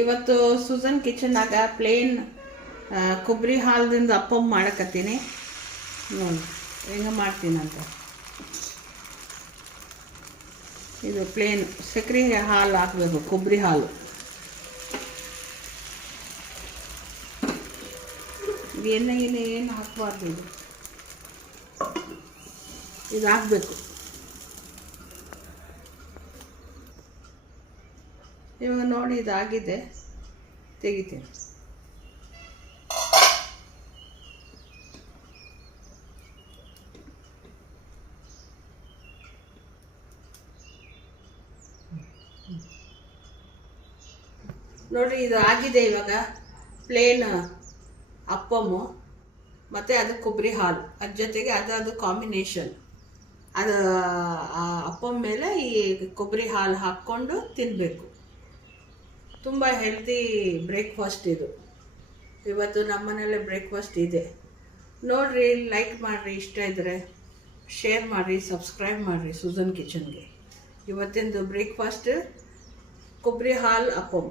ಇವತ್ತು ಸುಜನ್ ಕಿಚನ್ನಾಗ ಪ್ಲೇನ್ ಕೊಬ್ಬರಿ ಹಾಲದಿಂದ ಅಪ್ಪಮ್ ಮಾಡಕತ್ತೀನಿ ನೋಡಿ ಹೆಂಗೆ ಮಾಡ್ತೀನಂತ. ಇದು ಪ್ಲೇನ್ ಸಕ್ಕರೆ ಹಾಲು ಹಾಕಬೇಕು, ಕೊಬ್ಬರಿ ಹಾಲು. ಎಣ್ಣೆ ಏನು ಹಾಕಬಾರ್ದು, ಇದು ಹಾಕಬೇಕು. ಇವಾಗ ನೋಡಿ ಇದಾಗಿದೆ, ತೆಗಿತೀನಿ. ನೋಡಿರಿ ಇದು ಆಗಿದೆ. ಇವಾಗ ಪ್ಲೇನ್ ಅಪ್ಪಮ್ಮು ಮತ್ತು ಅದು ಕೊಬ್ಬರಿ ಹಾಲು, ಅದ್ರ ಜೊತೆಗೆ ಅದು ಕಾಂಬಿನೇಷನ್. ಅದು ಅಪ್ಪಮ್ಮ ಮೇಲೆ ಈ ಕೊಬ್ಬರಿ ಹಾಲು ಹಾಕ್ಕೊಂಡು ತಿನ್ನಬೇಕು. ತುಂಬ ಹೆಲ್ತಿ ಬ್ರೇಕ್ಫಾಸ್ಟ್ ಇದು. ಇವತ್ತು ನಮ್ಮ ಮನೇಲಿ ಬ್ರೇಕ್ಫಾಸ್ಟ್ ಇದೆ. ನೋಡಿರಿ, ಲೈಕ್ ಮಾಡಿರಿ, ಇಷ್ಟ ಇದ್ದರೆ ಶೇರ್ ಮಾಡಿರಿ, ಸಬ್ಸ್ಕ್ರೈಬ್ ಮಾಡಿರಿ ಸುಜನ್ ಕಿಚನ್ಗೆ. ಇವತ್ತಿಂದು ಬ್ರೇಕ್ಫಾಸ್ಟ್ ಕೊಬ್ಬರಿ ಹಾಲು ಅಪ್ಪಮ್.